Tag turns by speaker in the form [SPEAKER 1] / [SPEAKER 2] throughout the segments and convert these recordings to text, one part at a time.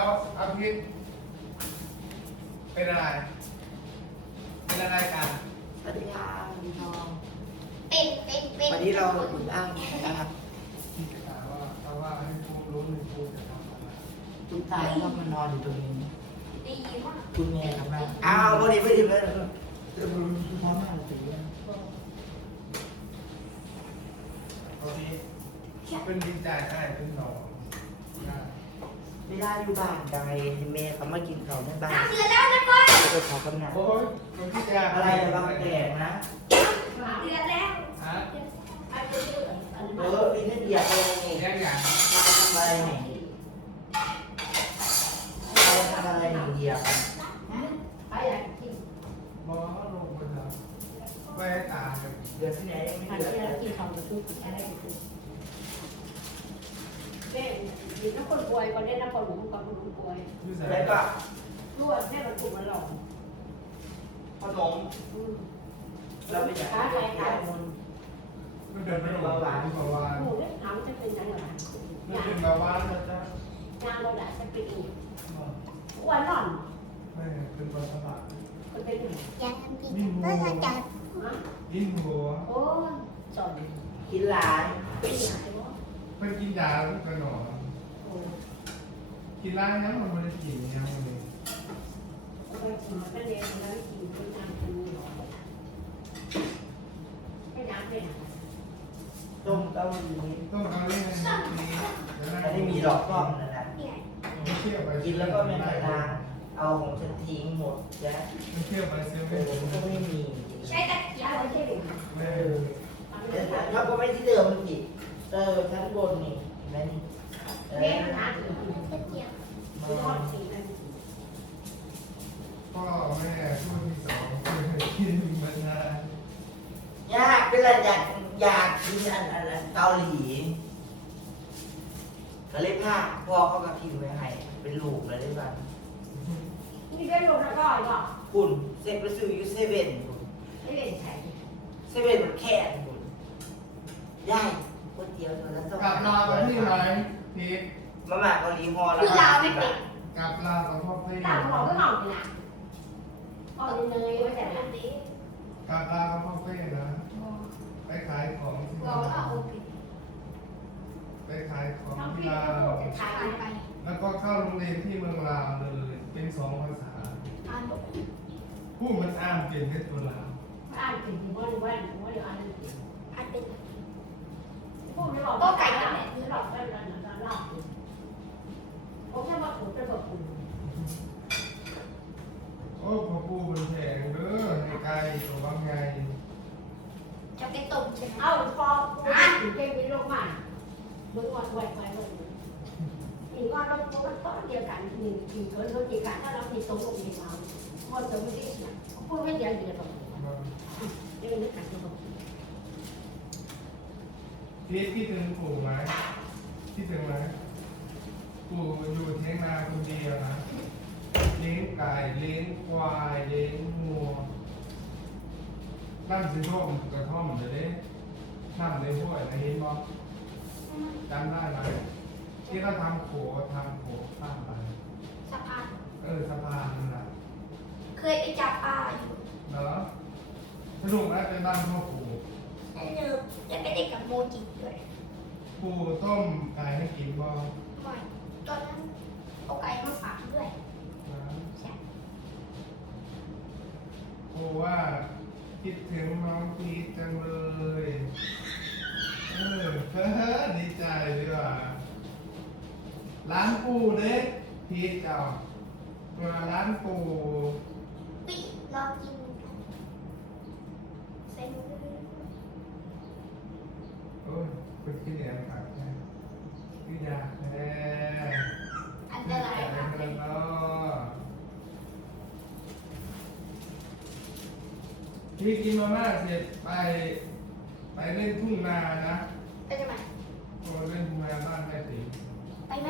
[SPEAKER 1] เอาเอาพิษเป็นอะไร เป็นอะไรกัน
[SPEAKER 2] สวัสดีค่ะพี่น้อง
[SPEAKER 3] เป็นเป็นเป็น
[SPEAKER 2] วันนี้เราอุ่นอ้างนะครับ
[SPEAKER 1] ถามว่าเขาว่าให้ภูมิรู้หรือภูมิจะทำอะไร
[SPEAKER 2] คุณตายก็มานอนอยู่ตรงนี้
[SPEAKER 3] ดีมาก
[SPEAKER 2] คุณแม่ทำงานอ้าวพอดีพอดีเลยเดี๋ยวคุณพ่อแม่เราตีกัน
[SPEAKER 1] ตอนนี้เป็นดีใจได้เป็นหนองได้
[SPEAKER 2] เวลาอยู่บ้านใดแม่เขามากินข้าวในบ้าน
[SPEAKER 3] น้ำเดือดแล้วนะก้อย
[SPEAKER 2] จะไปขอกำนัน
[SPEAKER 1] โอ้ยคนที่จะ
[SPEAKER 2] อะไรอะบางแก่นะ
[SPEAKER 3] เดือดแล้ว
[SPEAKER 1] ฮะ
[SPEAKER 3] อันเดือด
[SPEAKER 2] เออมีแค่เดียวเอง
[SPEAKER 1] ยังอย่าง
[SPEAKER 2] มาทำอะไรเนี่ยเราทำอะไรหนึ่งเดียว
[SPEAKER 3] ไปอยากกิน
[SPEAKER 1] บอลงไปแล้วไปตาเลย
[SPEAKER 2] เดือนที่ไหนยังไม่
[SPEAKER 4] ทาน
[SPEAKER 2] เดือด
[SPEAKER 4] ที่
[SPEAKER 2] เล
[SPEAKER 4] เรา
[SPEAKER 2] ย
[SPEAKER 4] กินของจะซื้ออะไรก็ซื้อแม่ดีน้ำคนป่วยก็ได้น้ำคนหนุ่มกับคนหนุ่มป่วย
[SPEAKER 1] ยูใส่
[SPEAKER 2] แล้วก็
[SPEAKER 4] รวดแม่มันถูกมันหลอก
[SPEAKER 2] ขนมเราไปอยาก
[SPEAKER 4] ค้า
[SPEAKER 2] ได้
[SPEAKER 4] ขาย
[SPEAKER 2] ข
[SPEAKER 4] ขาย
[SPEAKER 2] นม
[SPEAKER 1] มันเดินไปหลงที่บอกว่า
[SPEAKER 4] หมูเนี่ยถามจะเป็นยังไง
[SPEAKER 1] มัน
[SPEAKER 4] ยาง
[SPEAKER 1] เป็นแบบว่าจะจะ
[SPEAKER 4] ยางเราได้จะเป็นอีกอ้วนนอน
[SPEAKER 1] ไม่เป็นภาษาบา
[SPEAKER 4] ก็เป็นอย่าง
[SPEAKER 3] อยากกินเพื่อจัด
[SPEAKER 4] นะ
[SPEAKER 1] ยิ่งหัว
[SPEAKER 4] โอ้สอน
[SPEAKER 2] กินหลาย
[SPEAKER 4] เป็นยังไงวะ
[SPEAKER 1] เป็นกินยาลูกกระหนอน
[SPEAKER 4] โอ้
[SPEAKER 1] กินร้านนั้นมันไม่ได้กินยังเลย
[SPEAKER 4] ไปถึงมันเรียนแล้วกินเป็นน้ำเป็นหลอดเป็นน้ำเป็นอะไร
[SPEAKER 2] ต้มเกาหลี
[SPEAKER 1] ต้องเอาเรื่องนี้
[SPEAKER 2] ไม่ได้มีหลอกกล้องนะนะ
[SPEAKER 3] เที่
[SPEAKER 1] ยวไป
[SPEAKER 2] กินแล้วก็ไม่ไปล้างเอาของฉันทิ้งหมดแล้ว
[SPEAKER 1] ไม่เที่ยวไปเซ
[SPEAKER 2] เอ
[SPEAKER 1] เว่น
[SPEAKER 2] อก็ไม่มี
[SPEAKER 3] ใช้ตะเกียบ
[SPEAKER 4] ไม่ใช่หรือ
[SPEAKER 1] แม่
[SPEAKER 2] เออแล้วก็ไม่ที่เดิมมันอีกเออชั้นบนนี่เห็นไหมนี่เออ
[SPEAKER 1] พ่อแม่ช่วงที่สองคือกินมานาน
[SPEAKER 2] ยากเป็นอะไรอยากอยากกินอันอันอันเกาหลีก็เลยพาพ่อเขาก็พิมพ์ไว้ให้เป็นลูกเลยได้ป่ะ
[SPEAKER 4] นี่เป็นลูกแล้วก็อีกอะ
[SPEAKER 2] คุณเซ็ตไปซื้ออยูเซเว่นคุณ
[SPEAKER 4] ไม่เป็นใส่
[SPEAKER 2] เซเว่นมันแค่คุณได้ก๋วยเตี๋ยวตัวละสอง
[SPEAKER 1] กลับลาไปที่ไหนพีท
[SPEAKER 2] มาม่าเกาหลีฮอละ
[SPEAKER 3] คือลาวไม่เป็น
[SPEAKER 1] กลับลากับพ่อพี่
[SPEAKER 4] ตามหมอก็หอมเลยนะพอเนยไว้แต่ละ
[SPEAKER 1] กลับลากับพ่อพี่นะไปขายของที่
[SPEAKER 3] เรา
[SPEAKER 1] ลา
[SPEAKER 3] เอา
[SPEAKER 1] วไปขายของ
[SPEAKER 4] น้อง
[SPEAKER 1] ที่
[SPEAKER 4] พี่
[SPEAKER 1] ลา
[SPEAKER 4] ก็
[SPEAKER 1] ว
[SPEAKER 4] พูดจะ
[SPEAKER 3] ขา
[SPEAKER 4] ขายย
[SPEAKER 3] ไป
[SPEAKER 1] แล้วก็เข้าโรงเรียนที่เมืองลาวเลยเป็นสองภาษา
[SPEAKER 3] อ่านบท
[SPEAKER 1] ผู้มันอ้างเก่งแค่ตัวลาว
[SPEAKER 4] อ่านถึงว่าหรือว่าหรือว่าเดี๋ยวอ่าน
[SPEAKER 3] อ่านเป็น
[SPEAKER 4] พูดไม่บอกก็ไก่นั่นแหละคือหลอกได้แล้วนะแล้วหลอก ผมแค่มาถูกเป็นแบบคุณ
[SPEAKER 1] โอ้พ่อปู่มันแพงเด้อให้ไกลตัวบางไง
[SPEAKER 3] จะเป็นตุ่มใช่ไหม
[SPEAKER 4] เอาพอพูดถึงเก่งมีโรคมามึงว่าไหวไปลงอีกว่าเราก็ต้องเดียวกันหนึ่งกี่คนเรากี่กันถ้าเรามีตรงลงมีมาพอจะไม่ได้เสียพูดไม่เดียวเดียวตรงเดี๋ยวนึกกันตรง
[SPEAKER 1] พีทคิดถึงปู่ไหมคิดถึงไหม ปู่อยู่เทียงนาคนเดียวนะเลี้ยงไก่เลี้ยงควายเลี้ยงงัวนั่งซื้อท่อมกระท่อมเลยเด้นั่งในห้วยนะเห็นบ่จำได้ไหมที่เราทำโขทำโขสร้างไป
[SPEAKER 3] สะพาน
[SPEAKER 1] เออสะพานนั่นแหละ
[SPEAKER 3] เคยไปจับปลาอยู่
[SPEAKER 1] เนาะสนุกนะเป็นบ้านพ่อปู่
[SPEAKER 3] แล้วเจอจะไปเด็กกับโมจิด้วย
[SPEAKER 1] ปู่ต้มไก่ให้กินบ่
[SPEAKER 3] หน่อย ตอนนั้นเอาไก่มาฝากด้วย
[SPEAKER 1] นะ
[SPEAKER 3] ใช่
[SPEAKER 1] ปู่ว่าคิดถึงน้องพีทจังเลย เออดีใจดีกว่าร้านปู่เด้พีทเจ้ามาร้านปู่
[SPEAKER 3] ปิรอกินใส่หมูด้วย
[SPEAKER 1] โอ้ยเป็นที่เหนียวครับใช่พี่อยากแท้
[SPEAKER 3] อันต
[SPEAKER 1] พี่
[SPEAKER 3] ราย
[SPEAKER 1] อยาก
[SPEAKER 3] มากเล
[SPEAKER 1] เงิ
[SPEAKER 3] ย
[SPEAKER 1] นเนาะ พี่กินมาม่าเสร็จไป ไปเล่นทุ่งนานะ
[SPEAKER 3] ไปทำไม
[SPEAKER 1] โอ้เล่นทุ่งนาบ้านแม่ตี
[SPEAKER 3] ไปไหม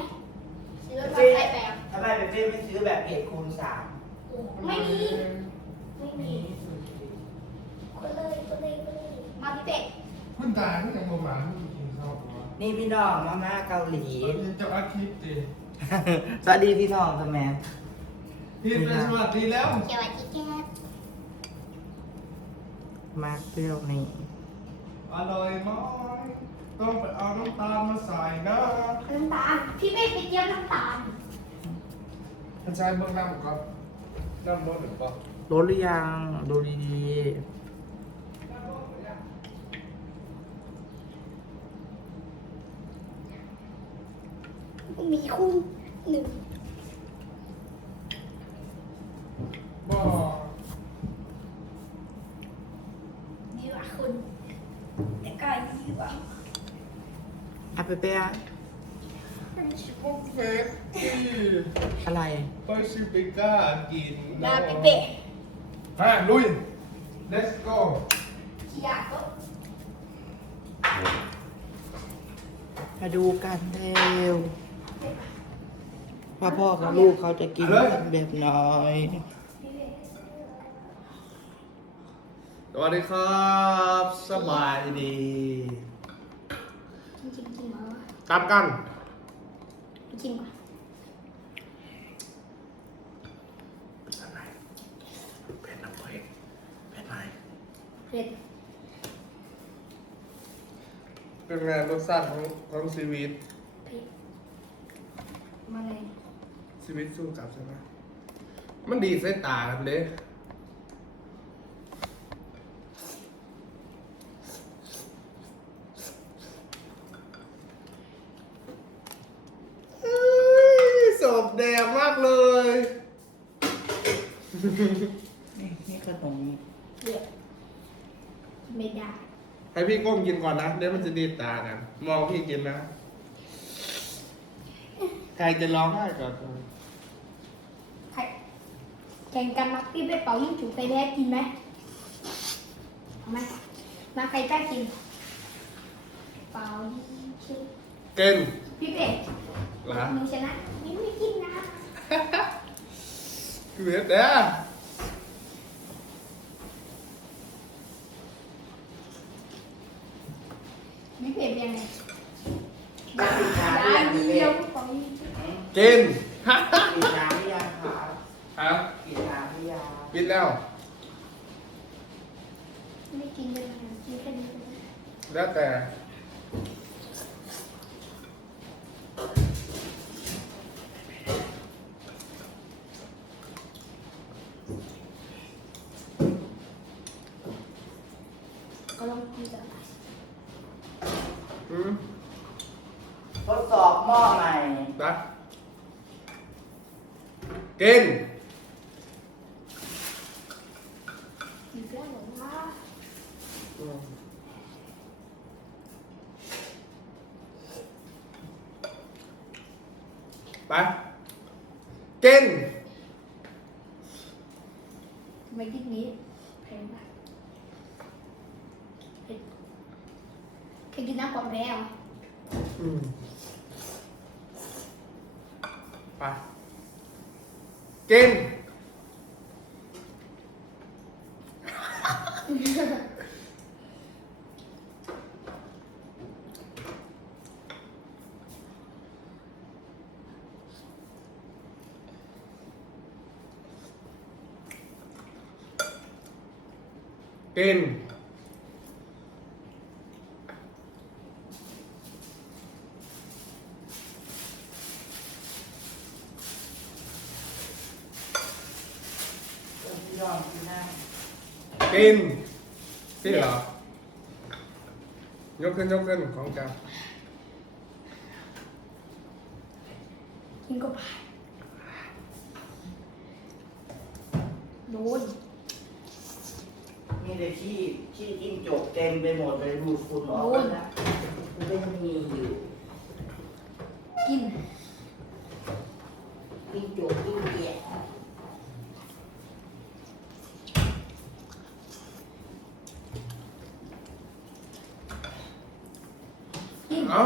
[SPEAKER 3] ซื้อรถไฟไปอะ
[SPEAKER 2] ทำไมเป็นเป้ไม่ซื้อแบบเพจคูณสาม
[SPEAKER 3] ไม่มีไม่มีก็เลยก็เลยก็เลยมาพี่เป็ด
[SPEAKER 1] คุณตาที่จะโมหมาที่กินข้าวหัว
[SPEAKER 2] นี่พี่น้องมาม่าเกาหลี
[SPEAKER 1] จะอาทิตย์ดิ
[SPEAKER 2] สวัสดีพี่น้องทำแม
[SPEAKER 1] พี่เป็นสวัสดีแล้ว
[SPEAKER 3] สวัสดีครับ
[SPEAKER 2] มาเปรี้ยวนี่
[SPEAKER 1] อร่อยไหมต้องไปเอาน้ำตาลมาใส่นะ
[SPEAKER 3] น้ำตาลพี่เป้ไปเจียวน้ำตาล
[SPEAKER 1] ท่านชายเบื้องหน้าผมครับน้ำรถหรือเปล่าร
[SPEAKER 2] ถหรือยังดูดี
[SPEAKER 3] มีคู่หนึ่ง
[SPEAKER 1] บ่
[SPEAKER 3] ดีกว่าคุณแต่ก็ดีกว่า
[SPEAKER 2] ๆอะเป๊ะ
[SPEAKER 1] มันชิบเฟสที่
[SPEAKER 2] ๆอะไร
[SPEAKER 1] ก็ชิบิก้ากิน
[SPEAKER 3] ลาพี่เป้
[SPEAKER 1] ฮะลุย let's go
[SPEAKER 3] ขี้ยาก็
[SPEAKER 2] มาดูกันเร็วว่าพ่อกับลูกเขาจะกินกันแบบน้อย
[SPEAKER 3] พี่เป้
[SPEAKER 1] สวัสดีครับ สบายดี
[SPEAKER 3] จริงๆจริงเหรอ ก
[SPEAKER 1] ลับกัน
[SPEAKER 3] จริงป่ะ
[SPEAKER 1] เป็นอะไรเป็นน้ำเพชรเป็นไร
[SPEAKER 3] เผ็ด
[SPEAKER 1] เป็นไงรสชาติของของชีวิต
[SPEAKER 3] เผ็ดมาเลย
[SPEAKER 1] ชีวิตสู้กลับใช่ไหมมันดีใส่ตากันเด้เฮ้ยศพแดงมากเลย
[SPEAKER 2] นี่นี่ขนม
[SPEAKER 3] เดือด ไม่ได้
[SPEAKER 1] ให้พี่ก้มกินก่อนนะ เดี๋ยวมันจะดีดตากัน มองพี่กินนะ ใครจะร้องไห้ก่อน
[SPEAKER 3] ใครแข่งกันนะพี่เป้เป่ายิ่งฉุกใครแพ้กินไหมเอาไหมมาใครกล้ากิน เป่ายิ่งฉุก
[SPEAKER 1] เกิน
[SPEAKER 3] พี่เป้
[SPEAKER 1] เหรอ
[SPEAKER 3] มึงชนะนี่ไม่กินนะ
[SPEAKER 1] คือเวทเด้อ
[SPEAKER 3] พี่เป้เป็นไง
[SPEAKER 2] ปิดน้ำหรือ
[SPEAKER 3] ได้
[SPEAKER 2] ยัง
[SPEAKER 3] ดี
[SPEAKER 2] เป๊
[SPEAKER 3] เดียวะเป่ายิ่งฉุก
[SPEAKER 1] กิน
[SPEAKER 2] ปิดน้ำหรือยังครับ
[SPEAKER 1] ฮะ
[SPEAKER 2] ปิดน้ำหรือยัง
[SPEAKER 1] ปิดแล้ว
[SPEAKER 3] ไม่กินเลยนะกินแค่นี้เลย
[SPEAKER 1] แล้วแต่
[SPEAKER 3] ก็ลองกินกันไป
[SPEAKER 1] อืม
[SPEAKER 2] ทดสอบหม้อใหม่
[SPEAKER 1] นะ กิน
[SPEAKER 3] กินแล้วเหรอวะ
[SPEAKER 1] ไปกิน
[SPEAKER 3] ไม่กินนี้แพงมากเผ็ดเคยกินน้ำปอมแล้ว
[SPEAKER 1] อืมไป กิน กิน
[SPEAKER 2] พี่ยอมพี่นั่ง
[SPEAKER 1] กินพี่เหรอ ยกขึ้นยกขึ้นของจ้า
[SPEAKER 3] กินก็ไปโดน
[SPEAKER 2] มีแต่ที่ที่จิ้งจกเต็มไปหมดเลยดูดฝุ่นออกแล้วนะมันก็ยังมีอยู่
[SPEAKER 3] กิน
[SPEAKER 2] จิ้งจกจิ้งเกีย
[SPEAKER 3] กิน
[SPEAKER 1] เอา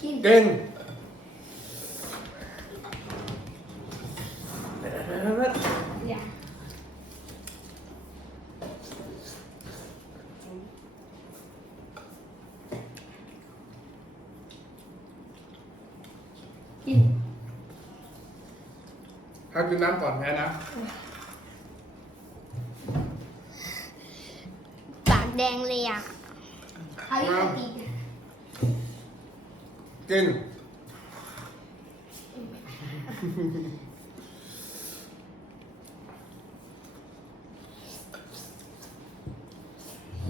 [SPEAKER 3] กิน
[SPEAKER 1] กิน
[SPEAKER 3] อ
[SPEAKER 1] ถ้ากินน้ำก่อนแพ้นะ
[SPEAKER 5] ปากแดงเลยอะ
[SPEAKER 3] เอาอีกสักที
[SPEAKER 1] กิน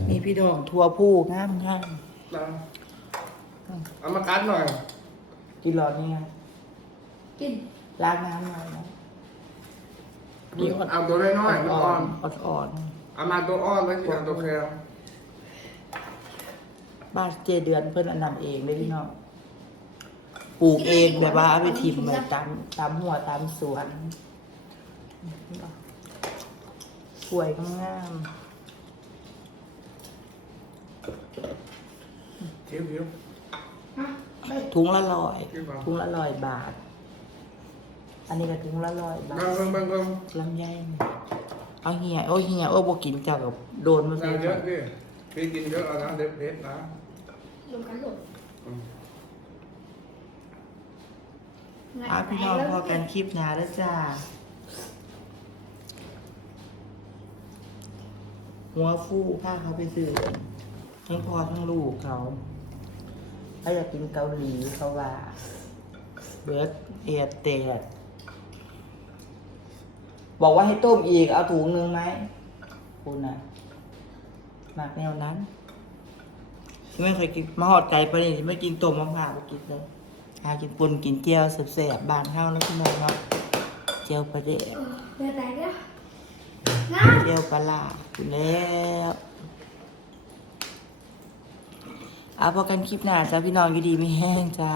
[SPEAKER 2] มีพี่ดองทัวผู้งามงาม
[SPEAKER 1] นะเอามากัดหน่อย
[SPEAKER 2] กินหลอดนี่ไง
[SPEAKER 3] กิน
[SPEAKER 2] ล้างน้ำหน่อยนะ
[SPEAKER 1] เอาตัวน้อยๆมันอ่อน
[SPEAKER 2] อ่อนอ่อน
[SPEAKER 1] เอามาตัวอ่อนไว้ที่เอาตัวแคล
[SPEAKER 2] บ้านเจเดือนเพิ่นอันนำเองเลยพี่น้องปลูกเองแบบว่าเอาไปทิมไปตามตามหัวตามสวนสวยงาม
[SPEAKER 1] คิ้วคิ้ว
[SPEAKER 3] ฮะไป
[SPEAKER 2] ถุงละร้อย
[SPEAKER 1] คิ้วเปล่า
[SPEAKER 2] ถุงละร้อยบาท อันนี้ก็ถุงละร้อยบาท
[SPEAKER 1] เบิ่งเบิ่งเบิ่ง
[SPEAKER 2] ลำไยเอาเหียโอ้ยเหียโอ้ยบ่กินเจ้ากับโดนมา
[SPEAKER 1] เบิ่ง
[SPEAKER 2] เสีย
[SPEAKER 1] เยอะดิพี่กินเยอะเอานะเด็ดเด็ดนะ
[SPEAKER 3] ลงกันหลด
[SPEAKER 1] อืม
[SPEAKER 2] อะพี่น้องพอกันคลิปหน้าแล้วจ้า หัวฟูพาเขาไปซื้อทั้งพ่อทั้งลูกเขาเขาอยากกินเกาหลีเขาว่า เบิร์ดเอียดเตด บอกว่าให้ต้มอีก เอาถุงหนึ่งไหมคุณน่ะหมักแนวนั้น ไม่เคยกินมาหอดใจปะนี่ไม่กินต้มมะพร้าวบ่กินเลยหากินปุ่นกินเจียวแสบๆบานข้าวแล้วพี่น้องเนาะเจียวปลาเดะ
[SPEAKER 3] เดี๋ยวแต่เนี่ยงาม
[SPEAKER 2] เจียวปลาร้าคุณแล้วเอาพอกันคลิปหน้าจ้าพี่น้องอยู่ดีไม่แห้งจ้า